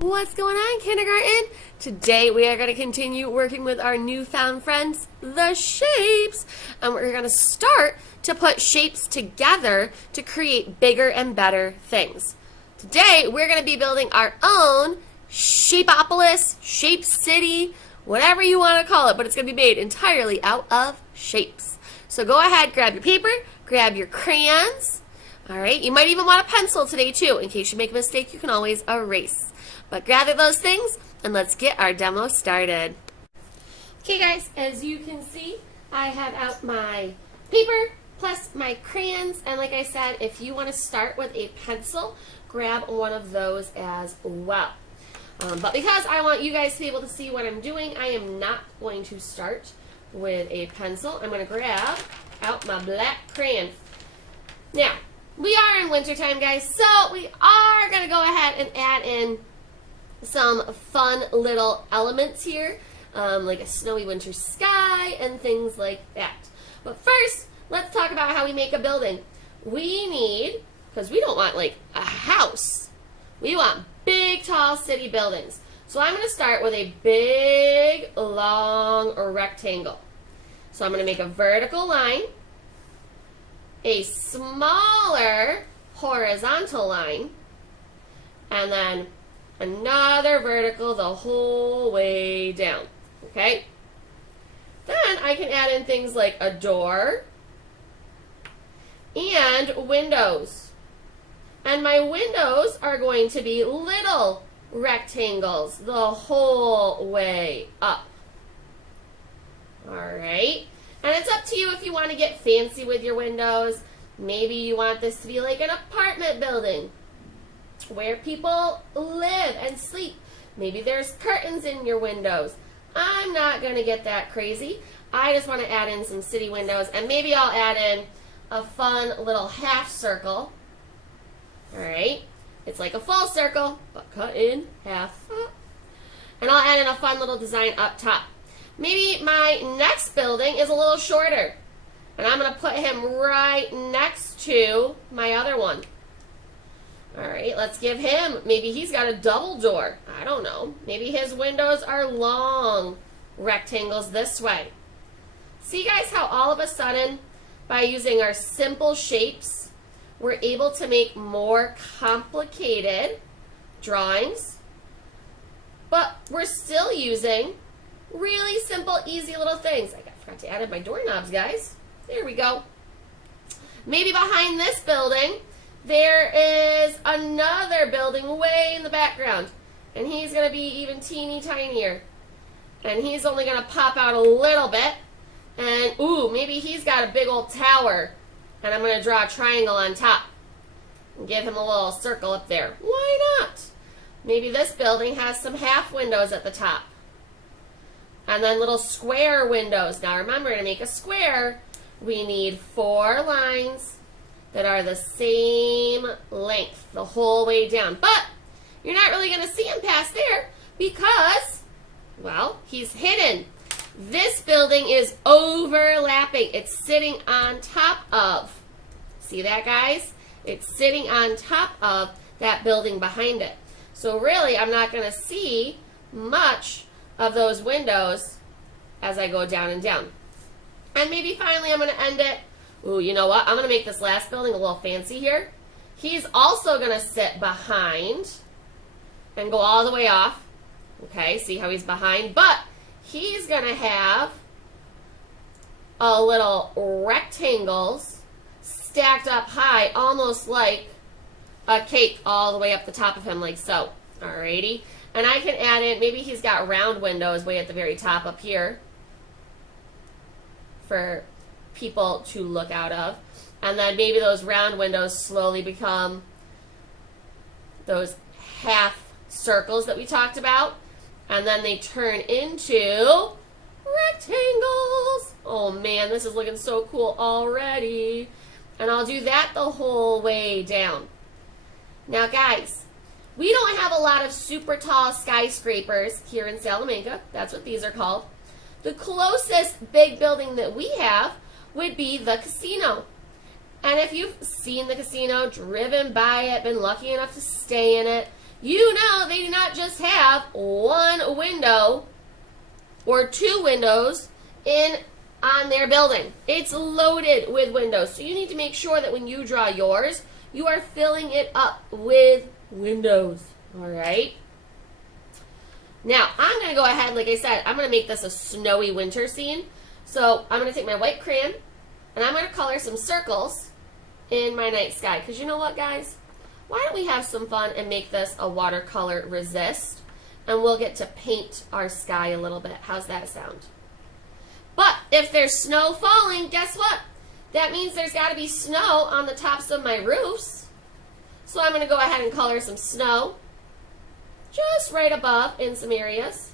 What's going on, kindergarten? Today we are going to continue working with our newfound friends, the shapes. And we're going to start to put shapes together to create bigger and better things. Today we're going to be building our own Shapeopolis, Shape City, whatever you want to call it, but it's going to be made entirely out of shapes. So go ahead, grab your paper, grab your crayons. All right, you might even want a pencil today too. In case you make a mistake, you can always erase. But gather those things and let's get our demo started. Okay guys, as you can see, I have out my paper plus my crayons, and like I said, if you want to start with a pencil, grab one of those as well. But because I want you guys to be able to see what I'm doing, I am not going to start with a pencil. I'm going to grab out my black crayon. Now, we are in wintertime, guys, so we are going to go ahead and add in some fun little elements here, like a snowy winter sky and things like that. But first, let's talk about how we make a building. We need, because we don't want like a house, we want big, tall city buildings. So I'm going to start with a big, long rectangle. So I'm going to make a vertical line, a smaller horizontal line, and then another vertical the whole way down, okay? Then I can add in things like a door and windows. And my windows are going to be little rectangles the whole way up. All right? And it's up to you if you want to get fancy with your windows. Maybe you want this to be like an apartment building where people live and sleep. Maybe there's curtains in your windows. I'm not going to get that crazy. I just want to add in some city windows, and maybe I'll add in a fun little half circle. All right? It's like a full circle, but cut in half. And I'll add in a fun little design up top. Maybe my next building is a little shorter, and I'm going to put him right next to my other one. All right, let's give him, maybe he's got a double door. I don't know. Maybe his windows are long rectangles this way. See, guys, how all of a sudden, by using our simple shapes, we're able to make more complicated drawings, but we're still using really simple, easy little things. I forgot to add in my doorknobs, guys. There we go. Maybe behind this building, there is another building way in the background, and he's going to be even teeny tinier, and he's only going to pop out a little bit, and ooh, maybe he's got a big old tower, and I'm going to draw a triangle on top and give him a little circle up there. Why not? Maybe this building has some half windows at the top, and then little square windows. Now remember, to make a square, we need 4 lines that are the same length the whole way down. But you're not really going to see him past there because, well, he's hidden. This building is overlapping. It's sitting on top of. See that, guys? It's sitting on top of that building behind it. So really, I'm not going to see much of those windows as I go down and down. And maybe finally I'm going to end it. Ooh, you know what? I'm going to make this last building a little fancy here. He's also going to sit behind and go all the way off. Okay, see how he's behind? But he's going to have a little rectangles stacked up high, almost like a cake all the way up the top of him, like so. Alrighty. And I can add in, maybe he's got round windows way at the very top up here for people to look out of, and then maybe those round windows slowly become those half circles that we talked about, and then they turn into rectangles. Oh man, this is looking so cool already. And I'll do that the whole way down. Now guys, we don't have a lot of super tall skyscrapers here in Salamanca. That's what these are called. The closest big building that we have would be the casino. And if you've seen the casino, driven by it, been lucky enough to stay in it, You know they do not just have one window or two windows on their building. It's loaded with windows. So you need to make sure that when you draw yours, you are filling it up with windows. All right? Now, I'm going to go ahead, like I said, I'm going to make this a snowy winter scene. So I'm going to take my white crayon, and I'm going to color some circles in my night sky. Because you know what, guys? Why don't we have some fun and make this a watercolor resist? And we'll get to paint our sky a little bit. How's that sound? But if there's snow falling, guess what? That means there's got to be snow on the tops of my roofs. So I'm going to go ahead and color some snow just right above in some areas.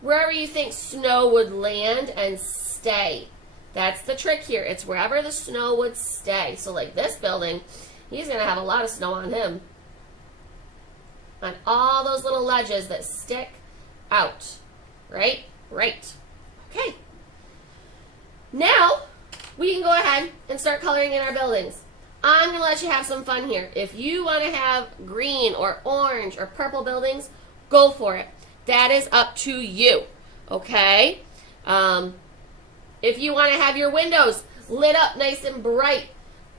Wherever you think snow would land and stay. That's the trick here. It's wherever the snow would stay. So like this building, he's going to have a lot of snow on him. On all those little ledges that stick out. Right? Right. Okay. Now, we can go ahead and start coloring in our buildings. I'm going to let you have some fun here. If you want to have green or orange or purple buildings, go for it. That is up to you. Okay? If you want to have your windows lit up nice and bright,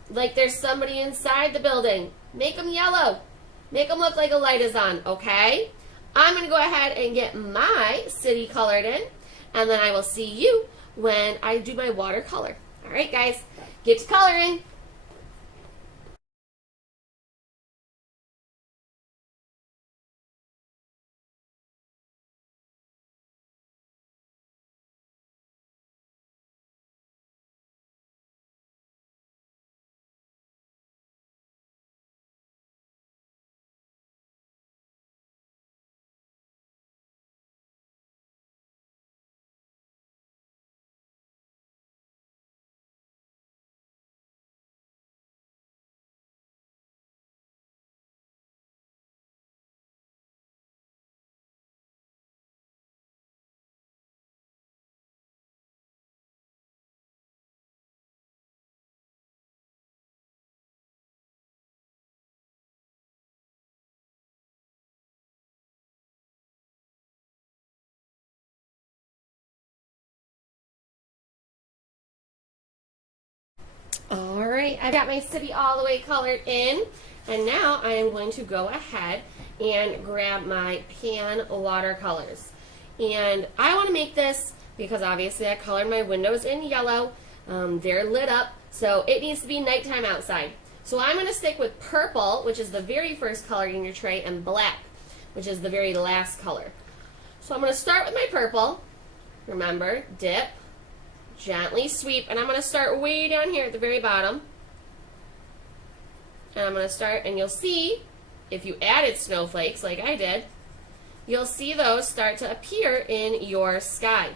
like there's somebody inside the building, make them yellow. Make them look like a light is on, okay? I'm going to go ahead and get my city colored in, and then I will see you when I do my watercolor. All right, guys, get to coloring. All right, I've got my city all the way colored in, and now I am going to go ahead and grab my pan watercolors. And I want to make this because obviously I colored my windows in yellow. They're lit up, so it needs to be nighttime outside. So I'm going to stick with purple, which is the very first color in your tray, and black, which is the very last color. So I'm going to start with my purple. Remember, dip. Gently sweep, and I'm going to start way down here at the very bottom. And I'm going to start, and you'll see, if you added snowflakes like I did, you'll see those start to appear in your sky.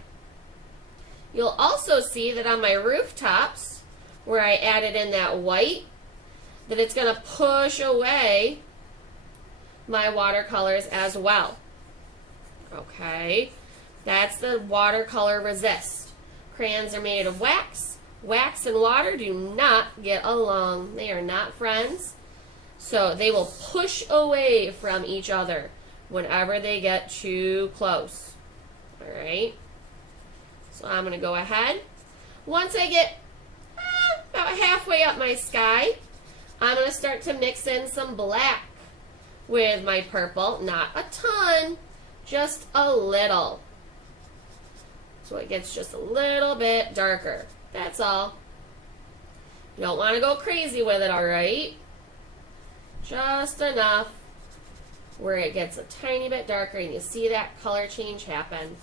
You'll also see that on my rooftops, where I added in that white, that it's going to push away my watercolors as well. Okay, that's the watercolor resist. Crayons are made of wax. Wax and water do not get along. They are not friends. So they will push away from each other whenever they get too close. All right. So I'm going to go ahead. Once I get about halfway up my sky, I'm going to start to mix in some black with my purple. Not a ton, just a little. So it gets just a little bit darker. That's all. You don't want to go crazy with it, all right? Just enough where it gets a tiny bit darker and you see that color change happen.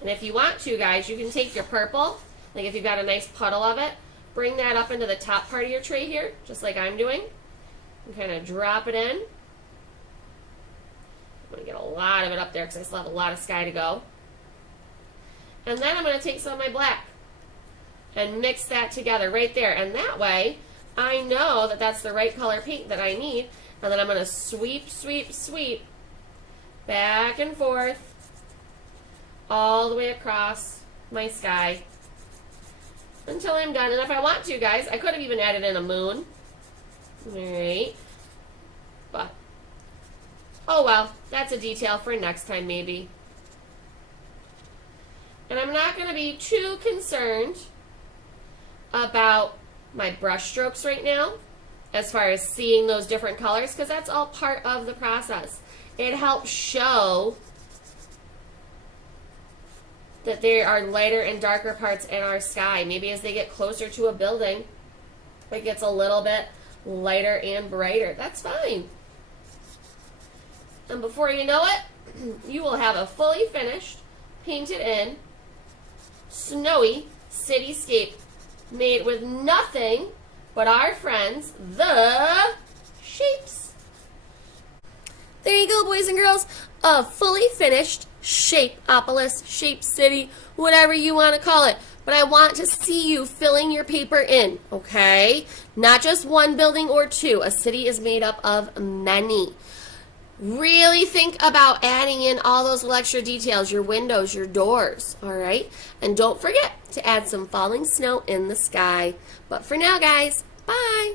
And if you want to, guys, you can take your purple, like if you've got a nice puddle of it, bring that up into the top part of your tray here, just like I'm doing. And kind of drop it in. I'm going to get a lot of it up there because I still have a lot of sky to go. And then I'm going to take some of my black and mix that together right there. And that way, I know that that's the right color paint that I need. And then I'm going to sweep, sweep, sweep back and forth all the way across my sky until I'm done. And if I want to, guys, I could have even added in a moon. All right. But, oh well, that's a detail for next time maybe. And I'm not going to be too concerned about my brush strokes right now as far as seeing those different colors, because that's all part of the process. It helps show that there are lighter and darker parts in our sky. Maybe as they get closer to a building, it gets a little bit lighter and brighter. That's fine. And before you know it, you will have a fully finished, painted in, snowy cityscape made with nothing but our friends, the shapes. There you go, boys and girls. A fully finished Shapeopolis, Shape City, whatever you want to call it. But I want to see you filling your paper in, okay? Not just one building or two. A city is made up of many. Really think about adding in all those little extra details, your windows, your doors, all right? And don't forget to add some falling snow in the sky. But for now, guys, bye.